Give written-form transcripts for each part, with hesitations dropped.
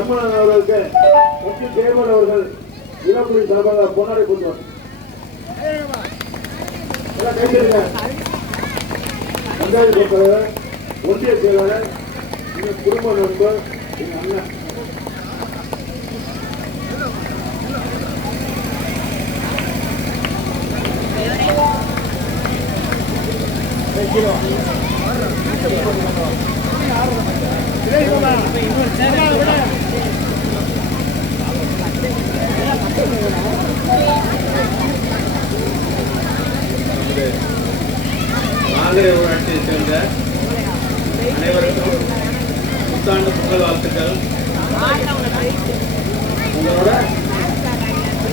சம்மணன் அவர்களுக்கு கட்சி தேர்தல் அவர்கள் இளக்குடி சார்பாக பொன்னாடை கொடுத்தார். கைத்தறிங்க பஞ்சாயத்து பொறுத்தவரை ஒன்றிய செயலாளர் குடும்ப நண்பர் எங்க அண்ணன் நாகரை ஊராட்சியை சேர்ந்த அனைவருக்கும் புத்தாண்டு பொங்கல் வாழ்த்துக்கள். உங்களோட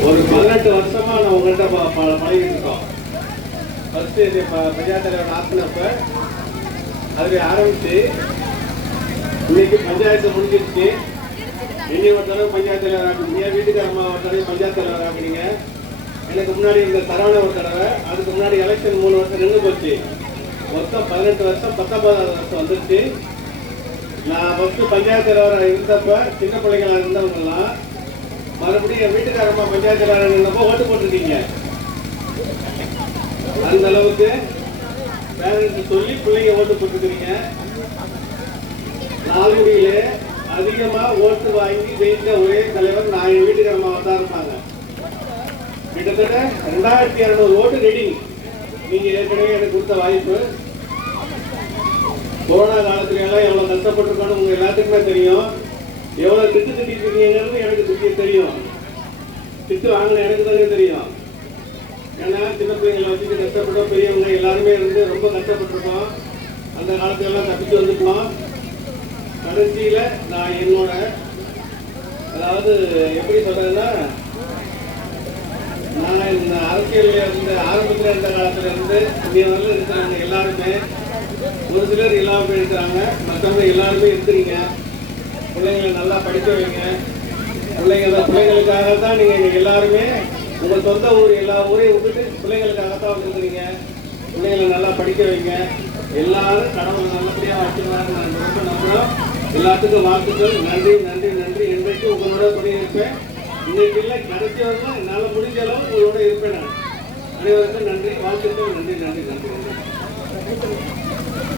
ஒரு 18 வருஷமா நான் உங்கள்கிட்ட பழகிட்டு இருக்கோம். ஃபர்ஸ்ட் இது பஞ்சாயத்து தலைவர் ஆசினப்ப அதில் ஆரம்பிச்சு இன்னைக்கு பஞ்சாயத்து முடிஞ்சிருச்சு. இனி ஒரு தடவை பஞ்சாயத்து தலைவர் ஆக்கினீங்க, வீட்டுக்காரம்மா ஒரு தடவை பஞ்சாயத்து தலைவர் ஆக்கினீங்க. எனக்கு முன்னாடி இருந்த சரவண ஒரு தடவை, அதுக்கு முன்னாடி எலெக்ஷன் 3 வருஷம் நின்று போச்சு. மொத்தம் 18 வருஷம், 19வது வருஷம் வந்துருச்சு. நான் ஃபர்ஸ்ட் பஞ்சாயத்து தலைவராக இருந்தப்ப சின்ன பிள்ளைங்களா இருந்தவங்கலாம் மறுபடியும் என் வீட்டுக்காரம்மா பஞ்சாயத்து தலைவர் இருந்தப்போ ஓட்டு போட்டிருக்கீங்க. அந்த அளவுக்கு பேரண்ட்ஸ் சொல்லி பிள்ளைங்க ஓட்டு போட்டுக்கிறீங்க. நாகூரிலே அதிகமா ஓட்டு வாங்கி ஜெயித்த ஒரே தலைவர் நான் என் வீட்டுக்காரம்மாவை தான் இருப்பாங்க. கிட்டத்தட்ட 2200 ஓட்டு ரெடி. நீங்க ஏற்கனவே எனக்கு கொடுத்த வாய்ப்பு. கொரோனா காலத்துல எல்லாம் எவ்வளவு கஷ்டப்பட்டிருக்கோன்னு உங்க எல்லாத்துக்குமே தெரியும். எவ்வளவு திட்டு திட்டிட்டு இருக்கீங்கிறது எனக்கு தெரியும். திட்டு வாங்கின எனக்கு தானே தெரியும். ஏன்னா சின்ன பிள்ளைங்களை வச்சுட்டு கஷ்டப்பட்டோம், பெரியவங்க எல்லாருமே இருந்து ரொம்ப கஷ்டப்பட்டிருக்கோம். அந்த காலத்துல எல்லாம் தப்பிச்சு வந்துட்டோம். கடைசியில நான் என்னோட அதாவது எப்படி சொல்றதுன்னா, நான் இந்த அரசியல்ல இருந்து ஆரம்பத்தில் இருந்த காலத்துல இருந்து இங்கே வந்து இருக்கிறாங்க எல்லாருமே. ஒரு சிலர் இல்லாம போயிருக்கிறாங்க, மற்றவங்க எல்லாருமே இருக்கிறீங்க. பிள்ளைங்களை நல்லா படிக்க வைங்க. பிள்ளைங்களுக்காக தான் நீங்க எல்லாருமே உங்க சொந்த ஊர் எல்லா ஊரையும் விட்டுட்டு பிள்ளைங்களுக்காகத்தான் வந்துருக்கிறீங்க. பிள்ளைங்களை நல்லா படிக்க வைங்க. எல்லாரும் கடவுள் நல்லபடியாக வச்சுருவாங்க. நான் ரொம்ப நம்புறோம். எல்லாத்துக்கும் வாழ்த்துக்கள். நன்றி நன்றி நன்றி. என்றைக்கு உங்களோட துணை இருப்பேன். இன்னைக்கு இல்லை, கடைசி வரலாம் என்னால் முடிஞ்ச அளவு உங்களோட இருப்பேன். நான் அனைவருக்கும் நன்றி, வாழ்த்துக்கள். நன்றி நன்றி நன்றி நன்றி.